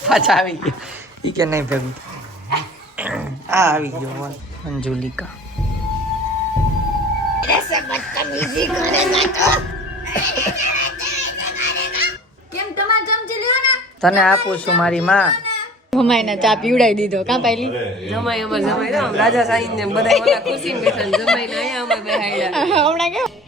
પાછા આવી ગયો ઈ કે નહીં ભેગું આ આવી ગયો બોલ અંજુલિકા તને આપું છું મારી માં જમાઈને ચા પીવડાવી દીધો કા પાયલી જમાઈ અમાર જમાઈ રાજા સાઈન ને બધા ઓલા ખુશી બેઠા જમાઈ ને આયા અમે બેહાડ્યા હમણાં કે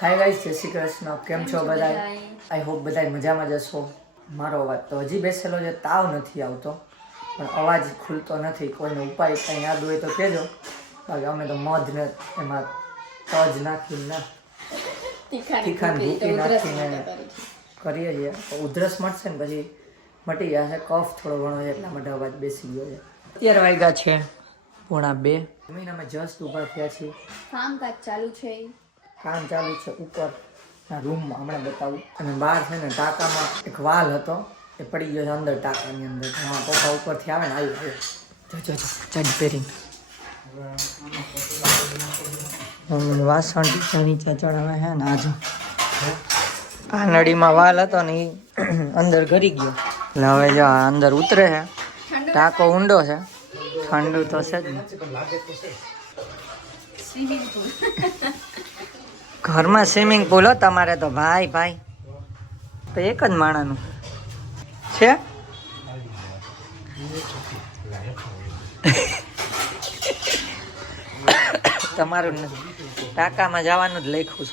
હાય ગાઈસ જય શ્રી કૃષ્ણ કેમ છો બધા આઈ હોપ બધા મજામાં જ હશો મારો અવાજ તો હજી બેસેલો છે તાવ નથી આવતો પણ અવાજ ખુલતો નથી કોઈને ઉપાય કંઈ યાદ હોય તો કહેજો બાકી અમે તો મધ ને એમાં તજ નાખીને તીખાન ભૂકી નાખીને કરીએ છીએ તો ઉધરસ મટશે ને પછી મટી જશે કફ થોડો ઘણો છે એટલા માટે અવાજ બેસી ગયો છે અત્યારે વાગ્યા છે 1:30 અમે જસ્ટ ઊભા થયા છીએ કામકાજ ચાલુ છે કામ ચાલુ છે ઉપરના રૂમમાં હમણાં બતાવું અને બહાર છે ને ટાંકામાં એક વાલ હતો એ પડી ગયો છે અંદર ટાંકાની અંદર એમાં પપ્પા ઉપરથી આવે ને આવ્યું જો ચાડી પહેરીને વાસણ ટીચા નીચે ચડાવે છે ને આજો આ નળીમાં વાલ હતો ને એ અંદર ઘરી ગયો એટલે હવે જો આ અંદર ઉતરે છે ટાંકો ઊંડો છે ઠંડુ તો છે જ ને ઘરમાં સ્વિમિંગ પુલ હો તમારે તો ભાઈ તો એક જ માણાનું છે તમારું ટાંકામાં જવાનું જ લખ્યું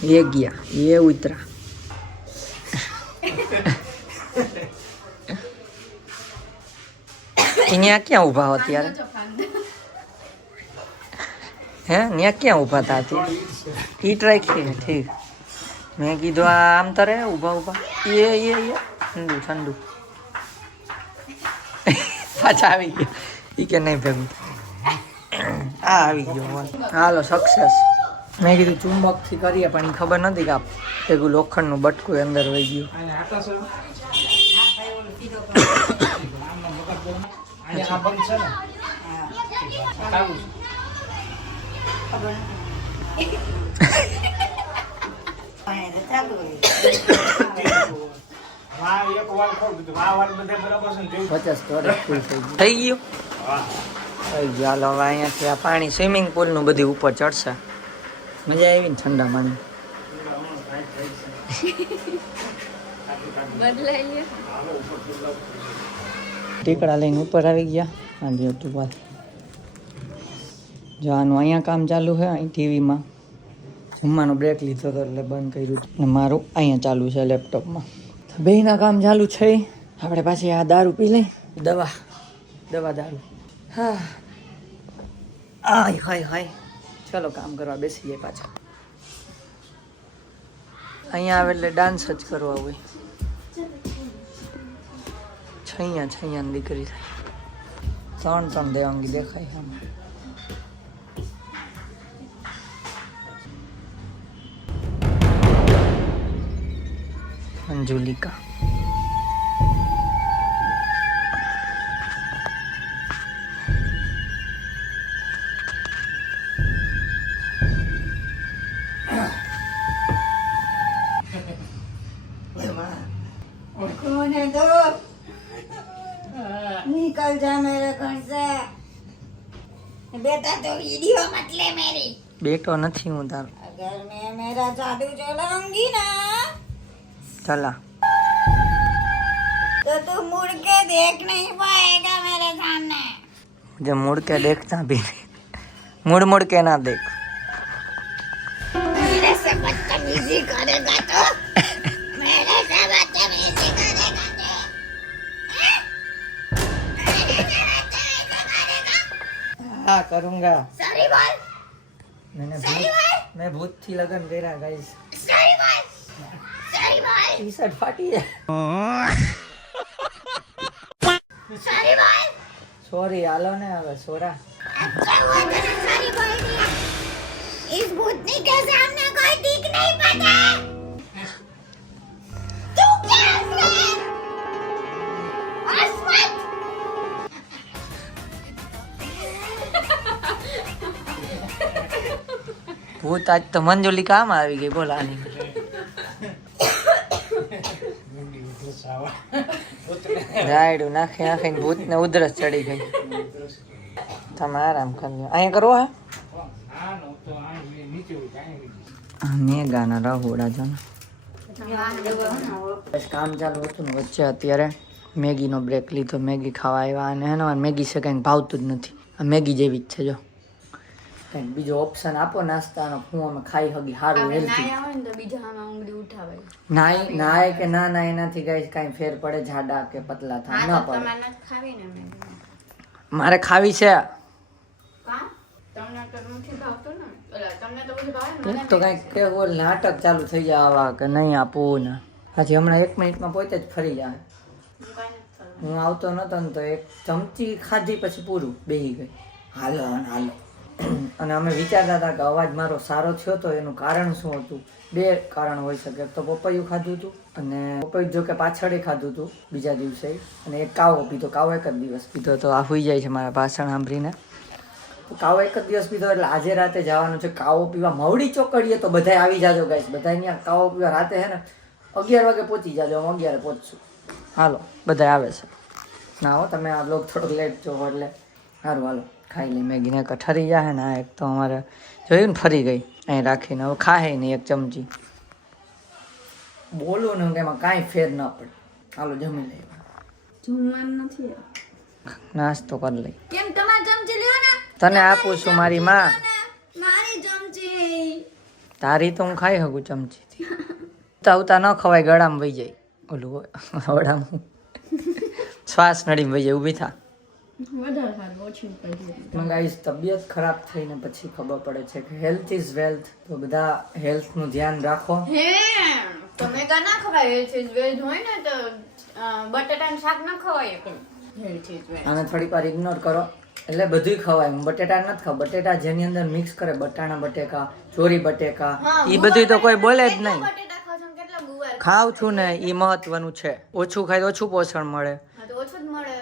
છે એ ગયા એ ઉતરા અહીંયા ક્યાં ઊભા હો અત્યારે હે ત્યાં ક્યાં ઊભા હતા અત્યારે ઈટ રાખી ઠીક મેં કીધું આ આમ તરે ઊભા એ ઠંડુ પાછા આવી ગયો ઈ કે નહીં ભેગું આ આવી ગયો હાલો સક્સેસ મેં કીધું ચુંબકથી કરીએ પણ એ ખબર નથી કે આ ભેગું લોખંડનું બટકું અંદર વહી ગયું થઈ ગયું હાલો હવે અહીંયાથી આ પાણી સ્વિમિંગ પુલ નું બધી ઉપર ચડશે મજા આવી ને ઠંડા પાણી ટીકડા લઈને ઉપર આવી ગયા અને યુટ્યુબ જો આનું અહીંયા કામ ચાલુ છે અહીં ટીવીમાં જમવાનો બ્રેક લીધો હતો એટલે બંધ કર્યું અને મારું અહીંયા ચાલુ છે લેપટોપમાં બેયના કામ ચાલુ છે આપણે પાછી આ દારૂ પી લઈ દવા દારૂ હા હાય ચલો કામ કરવા બેસી જાય પાછા અહીંયા આવે એટલે ડાન્સ જ કરવા હોય છૈયા દીકરી થાય ત્રણ દેવાંગી દેખાય આમાં અંજુલિકા निकल जा मेरे घर से बेटा तो वीडियो मत ले मेरी બેટો નથી હું તારો अगर मैं मेरा जादू चलाऊंगी ना चला तो तू मुड़ के देख नहीं पाएगा मेरे सामने मुझे मुड़ के देखता भी नहीं मुड़ के ना देख मेरे से बदतमीजी करेगा तो मेरे से बदतमीजी करेगा हाँ करूँगा सॉरी बोल मैं भूत थी लगन करा गाइस सॉरी बोल सॉरी बोल टी शर्ट फाटी है सॉरी बोल सॉरी आलो ने હવે સોરા अच्छा हुआ तूने सॉरी बोल दिया इस भूतनी के सामने कोई ठीक नहीं पता ભૂત આજ તો મંજુલી કામ આવી ગઈ બોલાની રાયડું નાખી નાખીને ભૂતને ઉધરસ ચડી ગઈ તમે આરામ કરી લો અહીંયા કરો હા મેગાના રહોડા જો ને કામ ચાલુ હતું ને વચ્ચે અત્યારે મેગીનો બ્રેક લીધો મેગી ખાવા આવ્યા અને એનો મેગી છે કંઈક ભાવતું જ નથી આ મેગી જેવી જ છે જો કંઈક બીજો ઓપ્શન આપો નાસ્તાનો હું અમે ખાઈ હગી સારું હેલ્ધી નાય કે ના ના એનાથી ગાઈસ કાંઈ ફેર પડે જાડા કે પતલા થાય ના પડે મારે ખાવી છે તો કંઈક કેવું નાટક ચાલુ થઈ જાય કે નહીં આપવું ને પછી હમણાં 1 મિનિટમાં પોતે જ ફરી જાય હું આવતો નતો ને તો એક ચમચી ખાધી પછી પૂરું બેહી ગઈ હાલો હાલો અને અમે વિચારતા હતા કે અવાજ મારો સારો થયો તો એનું કારણ શું હતું 2 કારણ હોઈ શકે તો પપૈયું ખાધું હતું અને પપૈયું જો કે પાછળ ખાધું હતું બીજા દિવસે અને એક કાવો પીધો કાવો 1 જ દિવસ પીધો તો આ હોઈ જાય છે મારા ભાષણ સાંભળીને તો કાવો 1 જ દિવસ પીધો એટલે આજે રાતે જવાનું છે કાવો પીવા મવડી ચોકડીએ તો બધાય આવી જાજો ગાઈસ બધા અહીંયા કાવો પીવા રાતે હે ને 11 વાગે પહોંચી જાજો અમે 11 પહોંચશું હાલો બધા આવે છે ના હો તમે આ બ્લોગ થોડોક લેટ જોવો એટલે સારું હાલો ખાઈ લઈ મેગીને ઠરી જાય ને એક તો અમારે જોયું ને ફરી ગઈ અહીં રાખીને હવે ખાય નહીં 1 ચમચી બોલું ને કે એમાં કાંઈ ફેર ન પડે હાલો જમી લઈ નાસ્તો કરી લઈ કેમ તમાર ચમચી લ્યો ને તને આપું છું મારી માં મારી ચમચી તારી તો હું ખાઈ શકું ચમચીથી ઉતા ન ખવાય ગળામાં વહી જાય ઓલું હવડામાં શ્વાસ નડીમાં વહી જાય ઊભી થા ગાઈસ તબિયત ખરાબ થઈને પછી ખબર પડે છે કે હેલ્થ ઇઝ વેલ્થ તો બધા હેલ્થનું ધ્યાન રાખો તમે કા ના ખવાય હેલ્થ ઇઝ વેલ્થ હોય ને તો બટાટાનું શાક ના ખવાય હેલ્થ ઇઝ વેલ્થ આને થોડીક વાર ઇગ્નોર કરો એટલે બધુંય ખવાય હું બટેટા નથી ખાવ બટેટા જેની અંદર મિક્સ કરે બટાણા બટેકા ચોરી બટેકા એ બધું તો કોઈ બોલે જ નહીં ખાવ છું ને એ મહત્વનું છે ઓછું ખાય તો ઓછું પોષણ મળે ઓછું જ મળે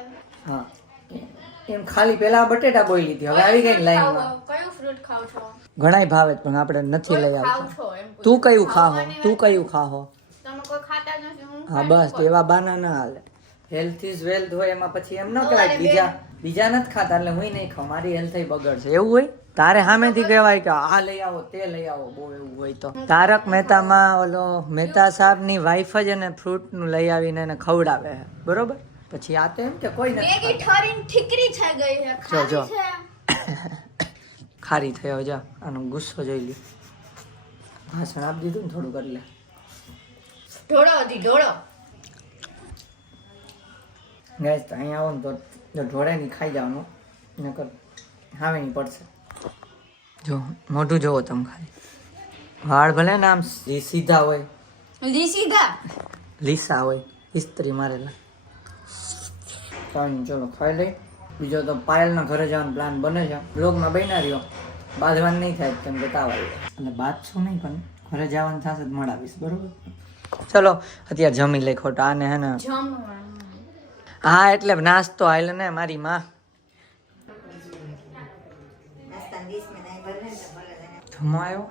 હા એમ ખાલી પેલા બટેટા બોલી લીધી હવે આવી ગઈ લાઈનમાં કયું ફ્રૂટ ખાવ છો ઘણાય ભાવે જ પણ આપણે નથી લઈ ખાવ આવતા છો એમ તું કયું ખાહો તું કયું ખાહો તમે કોઈ ખાતા નથી હું હા બસ એવા બાના ના હાલે હેલ્થ ઇઝ વેલ્થ હોય એમાં પછી એમ ન કહેવાય બીજા નથી ખાતા એટલે હું નહીં ખાઉં મારી હેલ્થ બગડશે એવું હોય તારે સામેથી કહેવાય કે આ લઈ આવો તે લઈ આવો બહુ એવું હોય તો તારક મહેતામાં ઓલો મહેતા સાહેબની વાઈફ જ એને ફ્રૂટનું લઈ આવીને એને ખવડાવે છે બરોબર પછી આ તો એમ કે કોઈ નથી મેગી ઠરીને ઠીકરી થઈ ગઈ છે જો ખારી છે ખારી થયો જા આનો ગુસ્સો જોઈ લ્યો ભાષણ આપી દીધું ને થોડુંક એટલે ઢોળો હજી ઢોળો ગેસ તો અહીંયા આવો ને તો જો ઢોળે નહીં ખાઈ જવાનું નકર હાવે નહીં પડશે જો મોઢું જોવો તમે ખાલી વાળ ભલે ને આમ સીધા હોય લીસીધા લીસા હોય ઇસ્ત્રી મારેલા ચાલો ચલો ખાઈ લઈ બીજો તો પાયલના ઘરે જવાનો પ્લાન બને છે બ્લોગમાં બન્યા રહ્યો બાંધવાનું નહીં થાય કેમ કે તાવ આવી એટલે બાંધશું નહીં પણ ઘરે જવાનું થશે જ મળાવીશ બરોબર ચલો અત્યારે જમી લઈ ખોટા આને હે ને હા એટલે નાસ્તો હાલ ને મારી માં ધમો આવ્યો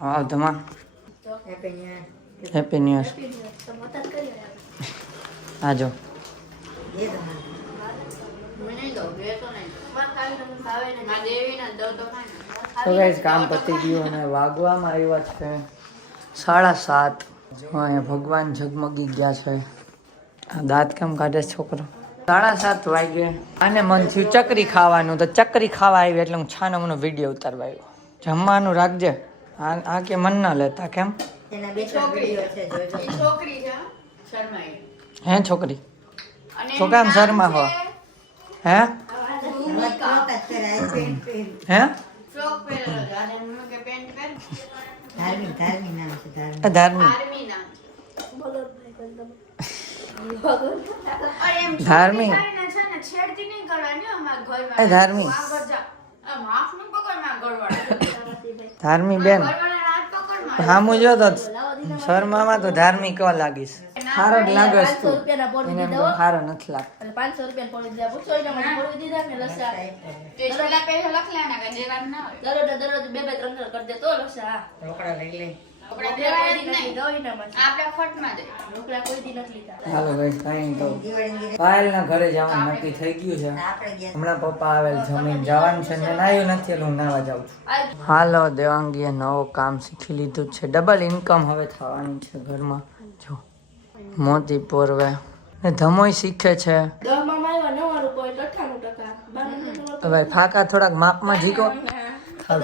હા ધમા હેપી ન્યુ યર આજો તો ગાઈસ કામ પતી ગયું અને વાગવામાં આવ્યા છે 7:30 અહીંયા ભગવાન ઝગમગી ગયા છે આ દાંત કેમ કાઢે છે છોકરો 7:30 વાગે આને મન થયું ચકરી ખાવાનું તો ચકરી ખાવા આવી એટલે હું છાનો મનો વિડીયો ઉતારવા આવ્યો જમવાનું રાખજે આ કે મન ના લેતા કેમ છોકરી છે શર્માઈ હે છોકરી તો કામ શર્મા હો હે હે ફ્રોક પહેરેલો છે અને એમનો કે પેન્ટ પહેર ધાર્મિક આર્મી નામ અરે એમ ધાર્મિક છે ને છેડતી નહીં કરવાની અમારા ઘરમાં ધાર્મિક આગળ જા માફ નું પકડ માં ગળવાડા ધાર્મિક બેન ગળવાડા રાત પકડ માં હા હું જો તો શર્મામાં તો ધાર્મિક લાગીશ હારો જ લાગે છે 500 રૂપિયાના પોળી એને એમ દીધા તો હારો નથી લાગતો. અને 500 રૂપિયાના પોળી દીધા પૂછો એને મને પોળી દીધા ને લસા પેલા પૈસા લખલાના કે દેવાના ના હોય દરરોજ 2-3 કરી દે તો લસા રોકડા લઈ લઈ. આપણે દેવાય જ નહીં દોઈનામાં આપણે ખોટમાં દે ઢોકળા કોઈ દી નથી લીધા હાલો ભાઈ કાંઈ તો પાયલના ઘરે જવાનું નક્કી થઈ ગયું છે. હમણાં પપ્પા આવેલ જમીન જવાનું છે ને નાયું નથી એટલે હું નાવા જાઉં છું. હાલો દેવાંગીએ નવો કામ શીખી લીધું છે. ડબલ ઇન્કમ હવે થવાની છે ઘરમાં. જો મોતી પોરવે ને ધમોય શીખે છે. 10 માં આવ્યા 99.98%. તો ભાઈ ફાકા થોડાક માપમાં જીકો.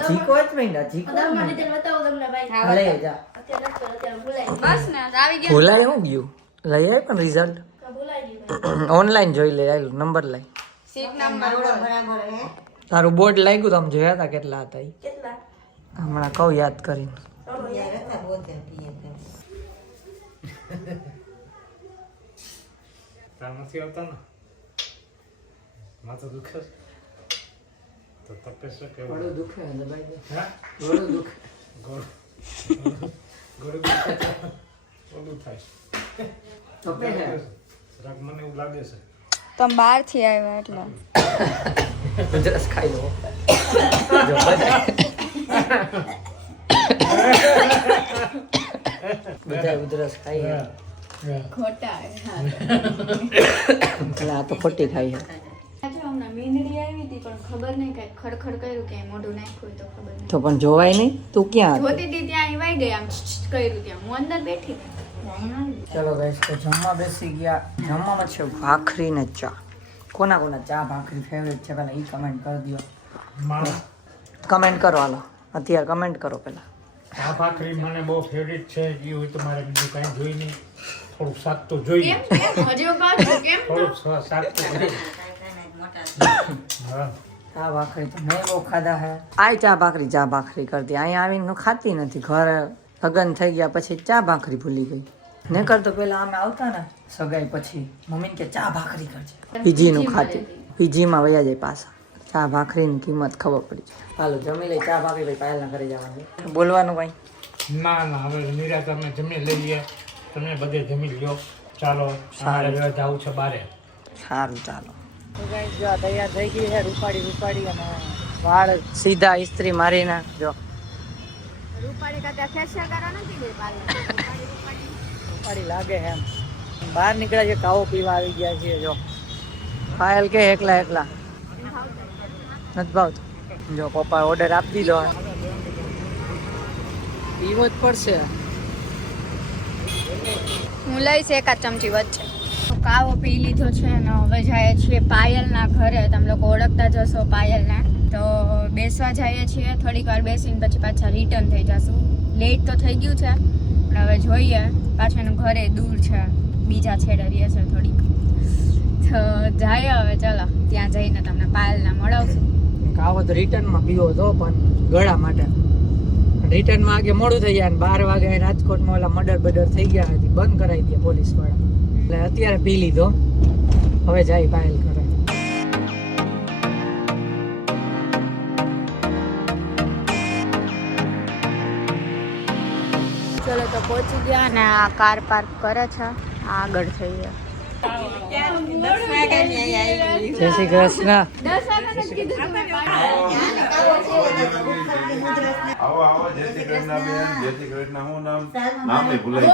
જીકો જ નહીં ને જીકો 10 માં રિઝલ્ટ બતાવો તમને ભાઈ. લઈ જા. અત્યારે ભૂલાઈ બસ ને આવી ગયા ભૂલાય હું ગયું લઈ આવી પણ રિઝલ્ટ ગયું ભૂલાઈ ગયું ઓનલાઈન જોઈ લે આયલું નંબર લઈ. સીટ નંબર તારું બોર્ડ લાગ્યું તો આમ જોયા હતા કેટલા હતા ઈ કેટલા હમણાં કહું યાદ કરીને. નથી આવતા ને માથું દુખે છે? તો તપેસ કેવું ગળું દુખે દબાઈ દે. હા ગળું દુખે. ગળું દુખે તો ઓલું થાય તપે છે. જરાક મને એવું લાગે છે તમે બહાર થી આવ્યા એટલે ઉધરસ ખાઈ લો. જો બધા ઉધરસ ખાઈ છે. ખોટા એટલે આ તો ખોટી ખાઈ છે. હમણાં મીંદડી આવી હતી પણ ખબર નહીં કઈ ખડખડ કર્યું કે મોઢું નાખ્યું તો ખબર નહીં તો પણ જોવાય નહીં તું ક્યાં હતો? જોતી હતી ત્યાં આવી ગઈ આમ કર્યું ત્યાં હું અંદર બેઠી હતી ચલો ગાઈસ તો જમવા બેસી ગયા. જમવામાં છે ભાખરી ને ચા. કોના કોના ચા ભાખરી ફેવરેટ છે પેલા ઈ કમેન્ટ કરી દો. મારા કમેન્ટ કરો હાલો અત્યારે કમેન્ટ કરો પેલા. આ ભાખરી મને બહુ ફેવરિટ છે. એ હોય તો મારે બીજું કાંઈ જોઈ નહીં. થોડુંક શાક તો જોઈએ. કેમ હજી હું કહું છું કેમ થોડુંક શાક તો જોઈએ. હા ચા ભાખરી તો મેં બહુ ખાધા હે. આ ચા ભાખરી કરતી અહીંયા આવીને ખાતી નથી. ઘરે લગ્ન થઈ ગયા પછી ચા ભાખરી ભૂલી ગઈ. નકર તો પેલા અમે આવતા ને સગાઈ પછી મમ્મીને કે ચા ભાખરી કરજે. પીજીનું ખાતી પીજીમાં વયા જાય પાછા. ચા ભાખરીની કિંમત ખબર પડી જાય. હાલો જમી લઈ ચા ભાખરી ભાઈ પાયલના ઘરે જવાનું બોલવાનું ભાઈ. ના ના હવે નિરાત અમે જમી લઈએ. તમે બધે જમી લ્યો. ચાલો અમારે હવે જવું છે બારે. સારું ચાલો. તો ગાઈસ જો આ તૈયાર થઈ ગઈ છે રૂપાડી અને વાળ સીધા ઇસ્ત્રી મારીને જો રૂપાળી કાકા ફેશિયલ કરવા નથી ગઈ પાર્લર રૂપાડી લાગે છે એમ. બહાર નીકળ્યા છે કાવો પીવા આવી ગયા છીએ જો. પાયલ કે એકલા નથી ભાવતું. જો પપ્પા ઓર્ડર આપી દીધો પીવો જ પડશે. હું લઈશ એકાદ ચમચી વચ્ચે કાવો પી લીધો છે અને હવે જાય છીએ પાયલના ઘરે. તમે લોકો ઓળખતા જશો પાયલને. તો બેસવા જઈએ છીએ. થોડીક વાર બેસીને પછી પાછા રિટર્ન થઈ જશું. લેટ તો થઈ ગયું છે પણ હવે જોઈએ. પાછું એનું ઘરે દૂર છે બીજા છેડે રહે છે થોડીક. તો જાય હવે ચલો ત્યાં જઈને તમને પાયલને મળાવશું. કાવો તો રિટર્નમાં પીવો તો પણ ગળા માટે. રિટર્નમાં આગે મોડું થઈ જાય. 12 વાગે રાજકોટમાં ઓલા મર્ડર થઈ ગયા હતી બંધ કરાવી દે પોલીસ વાળા. એટલે અત્યારે પી લીધો. હવે જાય પાયલ કરે. ચલો તો પહોંચી ગયા અને આ કાર પાર્ક કરે છે આગળ થઈ ગયા. જય શ્રી કૃષ્ણ. આવો આવો જય શ્રી કૃષ્ણ બેન. જય શ્રી કૃષ્ણ. હું નામ નહીં ભૂલાય.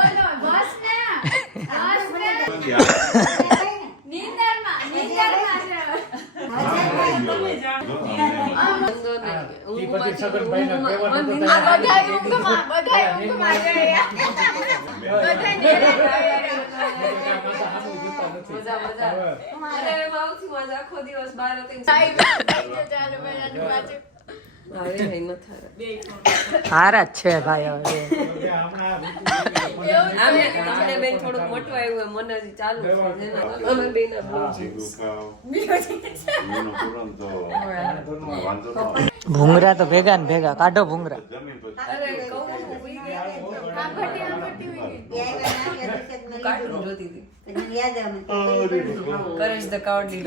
ઈ પછી છગનભાઈને કહેવાનું તો આખો દિવસ બહાર હતી હારા જ છે ભાઈ હવે. તમને બેન થોડુંક મોટું આવ્યું હોય મને હજી ચાલુ છે અમે બેન ભૂંગરા તો ભેગા ને ભેગા કાઢો ભૂંગરા. અરે કહું કાર્ટૂન જોતી હતી કરેજ ધ કાવડલી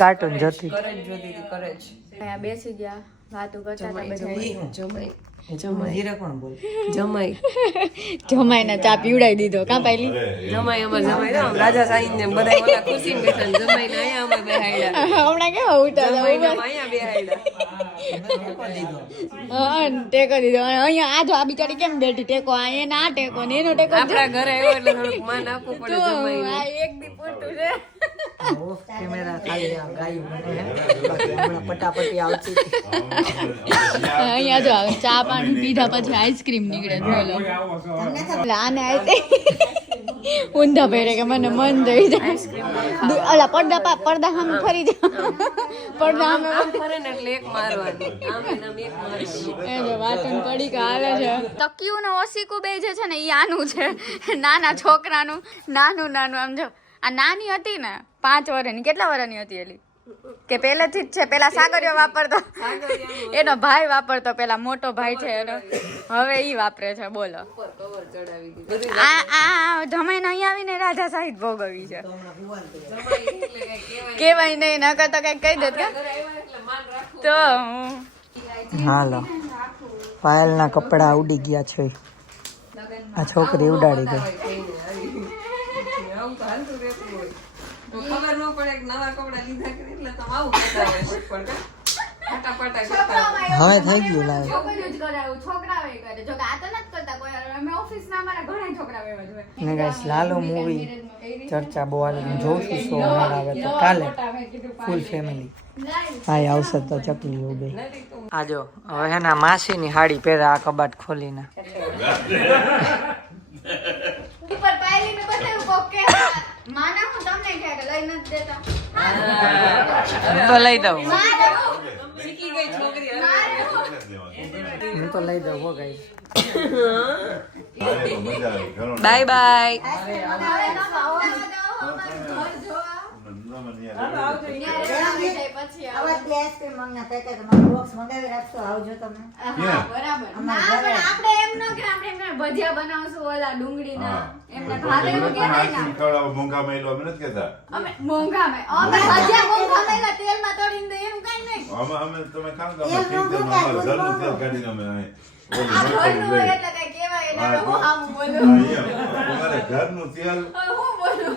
કાર્ટૂન જોતી. કરેજ જોતી હતી કરેજ અહીંયા બેસી ગયા વાતો કરતા હતા બધા. જો ભાઈ હીરા કોણ બોલ જમાઈ જમાઈને ચા પીવડાવી દીધો કાં પાયલી જમાઈ અમાર જમાઈ તો રાજા સાઈન ને બધા ઓલા ખુશી ને બેઠા ને જમાઈને અહીંયા અમે બેહાડ્યા હમણાં કેવા ઉઠા જમાઈને અહીંયા બેહાડ્યા ટેકો દીધો અને અહીંયા આ જો આ બિચારી કેમ બેઠી ટેકો આ એને આ ટેકો ને એનો ટેકો આપણા ઘરે આવ્યો એટલે થોડુંક માન આપવું પડે જમાઈને આ એક દી પૂરતું છે ઓફ કેમેરા ખાલી આ ગાયું બને હે બાકી હમણાં પટાપટી આવતી અહીંયા જો આવે ચા પાણી પીધા પછી આઈસ્ક્રીમ નીકળે બોલો એટલે આને ઊંધા પહેરે કે મને મન થઈ જાય ઓલા પડદા સામે ફરી જાય પડદા સામે આમ ફરે ને એટલે એક મારવાની આમ ને આમ એક મારવાની એ જો વાટણ પડી કે હાલે છે તકિયું ને ઓસીકું બે જે છે ને ઈ આનું છે નાના છોકરાનું નાનું આમ જો આ નાની હતી ને 5 વર્ષની કેટલા વર્ષની હતી એલી કે પહેલેથી જ છે પેલા સાગરિયો વાપરતો એનો ભાઈ વાપરતો પેલા મોટો ભાઈ છે એનો હવે ઈ વાપરે છે બોલો કવર ચડાવી દીધું આ જમાઈને અહીં આવીને રાજા સાહિત ભોગવી છે કેવાય નહીં નકર તો કઈ કહી દેત કે તો હાલો પાયલના કપડા ઉડી ગયા છે આ છોકરી ઉડાડી ગઈ આવું તો હાલતું રહેતું હોય ખબર ન પડે કે નવા કપડા લીધા કે એટલે તમે આવું કરતા હોય ફટફટ ફટાફટા કરતા હવે થઈ ગયું લાવે છોકરીઓ જ કરાવું છોકરાઓ કરે જો કે આ તો નથી કરતા કોઈ અમે ઓફિસના અમારા ઘણા છોકરાઓ એવા જ હોય ને ગાઈસ લાલો મૂવી ચર્ચા બહુ હાલે હું જોઉં છું શો અમાર આવે તો કાલે ફૂલ ફેમિલી હા આવશે તો ચકલી ઉડે આ જો હવે હે ને માસીની હાડી પહેરે આ કબાટ ખોલીને ઉપર પાયલીને બતાવ્યું કોક કે માના હું તમને કહે કે લઈ નથી દેતા હું તો લઈ દઉં શીખી ગઈ છોકરી હું તો લઈ દઉં હો ગાઈસ મજા આવી ઘણો બાય બાય ભજીયા બનાવશું ઓલા ડુંગળીના એમને ભાવે એવું કે નહીં ને મોંઘા મહિલો અમે નથી કહેતા અમે મોંઘા મે અમે ભજીયા મોંઘા મેલા તેલમાં તળીને દે એમ કઈ નહીં અમે તમે ખાવ તો અમે ઠીક છે અમારા ઘરનું તેલ કાઢીને અમે અહીં ઓલી આ મરચાં ઘરનું હોય લઈએ. એટલે કઈ કહેવાય એટલે હા, હું આમ બોલું અહીંયા અમારે ઘરનું તેલ હું બોલું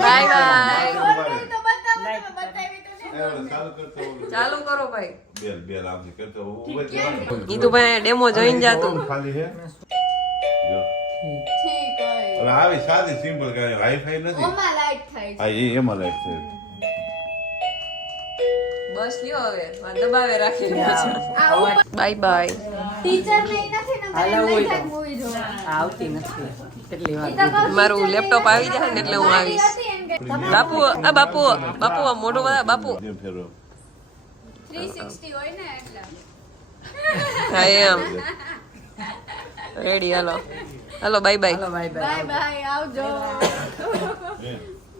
બાય બાય ઘરનું તો બતાવી તો છે ચાલુ કરતો ઓલું. ચાલુ કરો ભાઈ બેલ આમથી કરતો ઉભો જ જવાનું. ઈ તો ભાઈ ડેમો જોઈને જાતું ખાલી છે જો ઠીક હોય હવે આવી સાદી સિમ્પલ કાંઈ વાઈફાઈ નથી ઓમાં લાઈટ થાય છે હા એ એમાં લાઈટ છે બસ લ્યો હવે આ દબાવે રાખી આ ઉપર બાય બાય ટીચર ને ઈ નથી ને હાલો લઈ હોય જાય તો. મૂવી જોવા આવતી નથી કેટલી વાર ઈ તો કહું મારું લેપટોપ આવી જાય ને એટલે હું આવીશ હતી એમ કે બાપુ આ બાપુ બાપુ આ મોઢું બધા બાપુ જેમ ફેરો 360 હોય ને એટલે હા એમ રેડી હાલો હાલો બાય બાય હાલો બાય બાય બાય બાય આવજો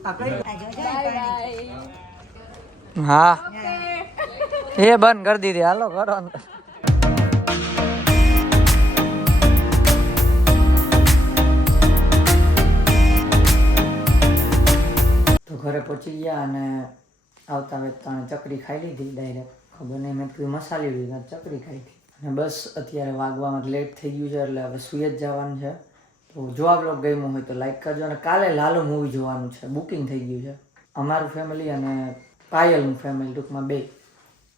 આ કઈ બાય બાય હા એ બંધ કરી દીધી હાલો કરો ને. તો ઘરે પહોંચી ગયા અને આવતા વેચતા ચકરી ખાઈ લીધી ડાયરેક્ટ ખબર નહીં મેં કીધું મસાલી લીધા ચકરી ખાઈ હતી અને બસ અત્યારે વાગવામાં લેટ થઈ ગયું છે એટલે હવે સુઈ જ જવાનું છે તો જો આ બ્લોગ ગમ્યો હોય તો લાઈક કરજો અને કાલે લાલો મૂવી જોવાનું છે બુકિંગ થઈ ગયું છે અમારું ફેમિલી અને પાયલનું ફેમિલી ટૂંકમાં બે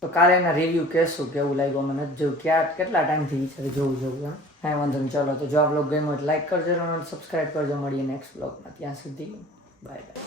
તો કાલે એના રિવ્યૂ કહેશું કેવું લાગ્યું મને નથી જોયું કેટલા ટાઈમથી વિચારે જોવું એમ કાંઈ વાંધો નહીં ચાલો તો જો આ બ્લોગ ગમ્યો હોય તો લાઈક કરજો અને સબસ્ક્રાઈબ કરજો મળીએ નેક્સ્ટ બ્લોગમાં ત્યાં સુધી બાય બાય